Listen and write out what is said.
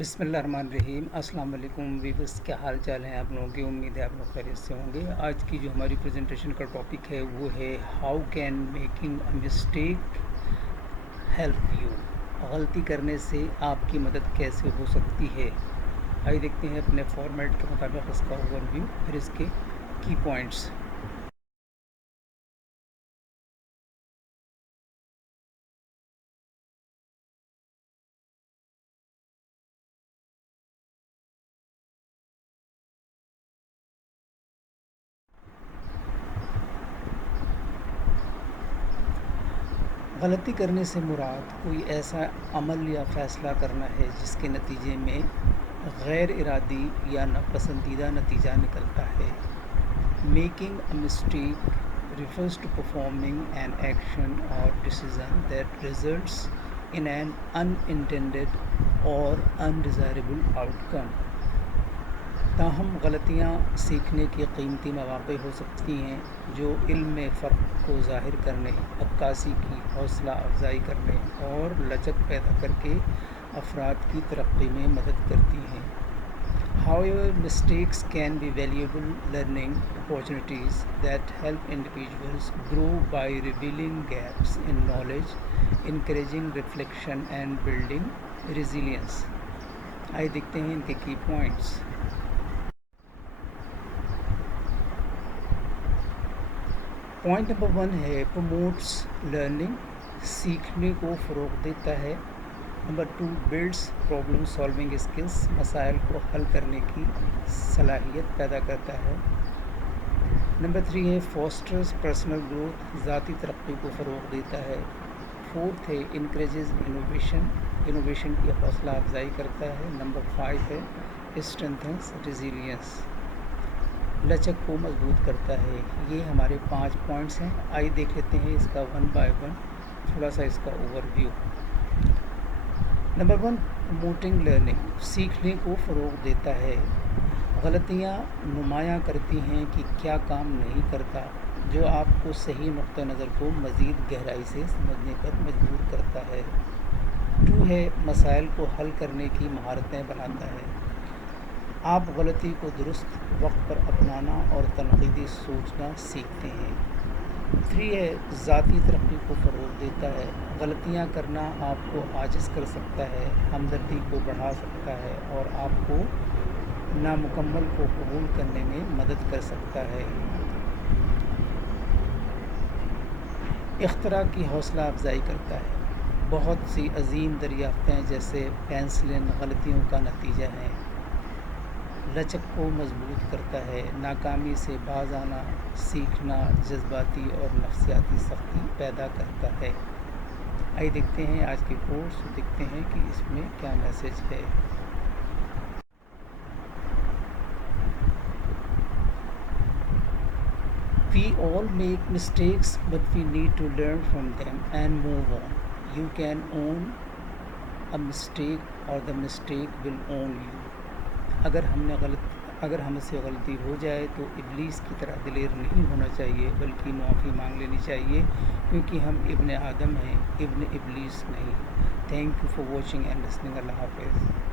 बिस्मिल्लाहिर्रहमानिर्रहीम। अस्सलाम वालेकुम व्यूअर्स, क्या हाल चाल हैं आप लोगों की। उम्मीद है आप लोग खैरियत से होंगे। आज की जो हमारी प्रेजेंटेशन का टॉपिक है वो है how can making a mistake help you. गलती करने से आपकी मदद कैसे हो सकती है। आइए देखते हैं अपने फॉर्मेट के मुताबिक इसका ओवरव्यू, फिर इसके की पॉइंट्स। गलती करने से मुराद कोई ऐसा अमल या फ़ैसला करना है जिसके नतीजे में गैर इरादी या नापसंदीदा नतीजा निकलता है। Making a mistake refers to performing an action or decision that results in an unintended or undesirable outcome. ताहम गलतियाँ सीखने के कीमती मौक़े हो सकती हैं जो इल्म में फ़र्क को ज़ाहिर करने, अक्कासी की हौसला अफजाई करने और लचक पैदा करके अफराद की तरक्की में मदद करती हैं। However, mistakes can be valuable learning opportunities that help individuals grow by revealing gaps in knowledge, encouraging reflection and building resilience. आइए देखते हैं इनके की पॉइंट्स। पॉइंट नंबर 1 है प्रमोट्स लर्निंग, सीखने को फ़रोग़ देता है। Number 2 builds problem solving skills, मसाइल को हल करने की सलाहियत पैदा करता है। नंबर 3 है फॉस्टर्स पर्सनल ग्रोथ, ज़ाती तरक्की को फ़रोग़ देता है। 4th है इनकरेजेस इनोवेशन की हौसला अफजाई करता है। नंबर 5 है स्ट्रेंथन्स रिजिलियंस, लचक को मजबूत करता है। ये हमारे 5 पॉइंट्स हैं। आइए देख लेते हैं इसका 1 बाय 1, थोड़ा सा इसका ओवरव्यू। नंबर 1 प्रमोटिंग लर्निंग, सीखने को फ़रोग़ देता है। गलतियाँ नुमायाँ करती हैं कि क्या काम नहीं करता, जो आपको सही नुक्ता नज़र को मज़ीद गहराई से समझने पर मजबूर करता है। 2 है मसाइल को हल करने की महारतें बनाता है। आप गलती को दुरुस्त वक्त पर अपनाना और तनक़ीदी सोचना सीखते हैं। 3 है ज़ाती तरक्की को फ़रोग़ देता है। गलतियाँ करना आपको आजिज़ कर सकता है, हमदर्दी को बढ़ा सकता है और आपको नामुकम्मल को कबूल करने में मदद कर सकता है। इख्तरा की हौसला अफजाई करता है। बहुत सी अजीम दरियाफ़तें जैसे पेंसिलिन गलतियों का नतीजा हैं। लचक को मजबूत करता है। नाकामी से बाज आना सीखना जज्बाती और नफ्सियाती सख्ती पैदा करता है। आइए देखते हैं आज के कोर्स, देखते हैं कि इसमें क्या मैसेज है। We all make mistakes, but we need to learn from them and move on. You can own a mistake or the mistake will own you. अगर हमसे गलती हो जाए तो इब्लीस की तरह दिलेर नहीं होना चाहिए, बल्कि माफ़ी मांग लेनी चाहिए, क्योंकि हम इब्न आदम हैं, इब्न इब्लीस नहीं। Thank you for watching and listening. अल्लाह हाफ़िज़।